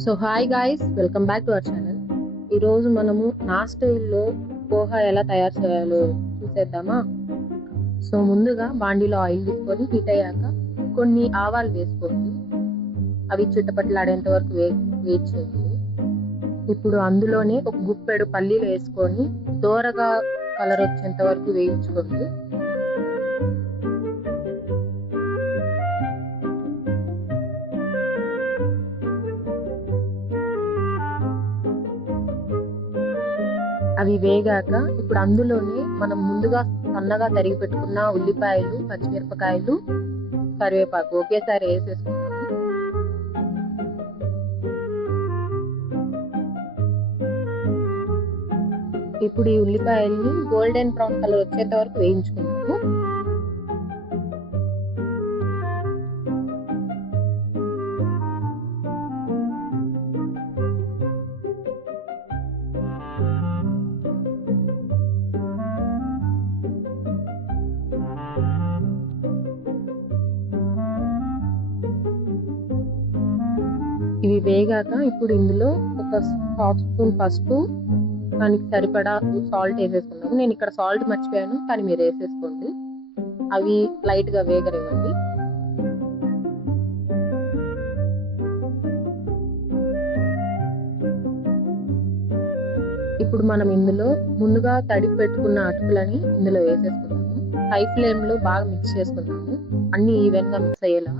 So hi guys, welcome back to our channel. ఈరోజు మనము నా స్టైల్లో పోహా ఎలా తయారు చేయాలో చూసేద్దామా. సో ముందుగా బాండీలో ఆయిల్ తీసుకొని హీట్ అయ్యాక కొన్ని ఆవాలు వేసుకోండి. అవి చిట్టపట్లాడేంత వరకు వెయిట్ చేయండి. ఇప్పుడు అందులోనే ఒక గుప్పెడు పల్లీలు వేసుకొని దోరగా కలర్ వచ్చేంత వరకు వేయించుకోండి. అవి వేగాక ఇప్పుడు అందులోనే మనం ముందుగా సన్నగా తరిగి పెట్టుకున్న ఉల్లిపాయలు, పచ్చిమిరపకాయలు, కరివేపాకు ఒకేసారి వేసేసుకున్నాము. ఇప్పుడు ఈ ఉల్లిపాయల్ని గోల్డెన్ బ్రౌన్ కలర్ వచ్చేంత వరకు వేయించుకున్నాము. ఇవి వేగాక ఇప్పుడు ఇందులో ఒక హాఫ్ స్పూన్ పసుపు, దానికి సరిపడా సాల్ట్ వేసేసుకున్నాము. నేను ఇక్కడ సాల్ట్ మర్చిపోయాను, కానీ మీరు వేసేసుకోండి. అవి లైట్గా వేగనివ్వండి. ఇప్పుడు మనం ఇందులో ముందుగా తడిపి పెట్టుకున్న అటుకులని ఇందులో వేసేసుకున్నాము. హై ఫ్లేమ్లో బాగా మిక్స్ చేసుకున్నాము, అన్ని ఈవెన్గా మిక్స్ అయ్యేలా.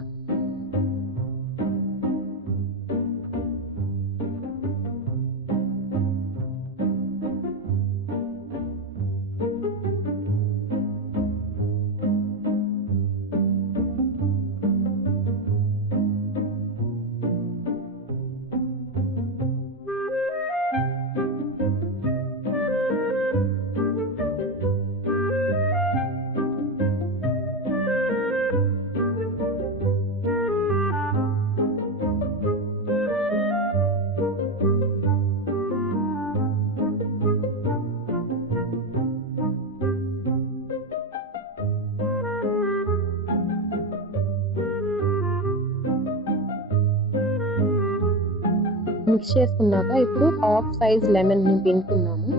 మిక్స్ చేసుకున్నాక ఇప్పుడు హాఫ్ సైజ్ లెమన్ ని పిండుకున్నాము.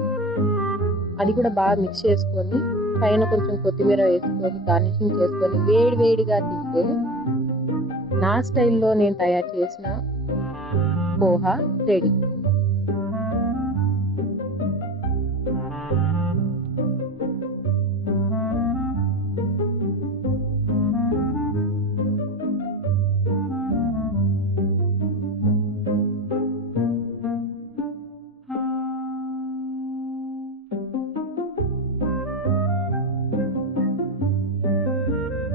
అది కూడా బాగా మిక్స్ చేసుకొని పైన కొంచెం కొత్తిమీర వేసుకొని గార్నిషింగ్ చేసుకొని వేడి వేడిగా తింటే నా స్టైల్లో నేను తయారు చేసిన పోహా రెడీ.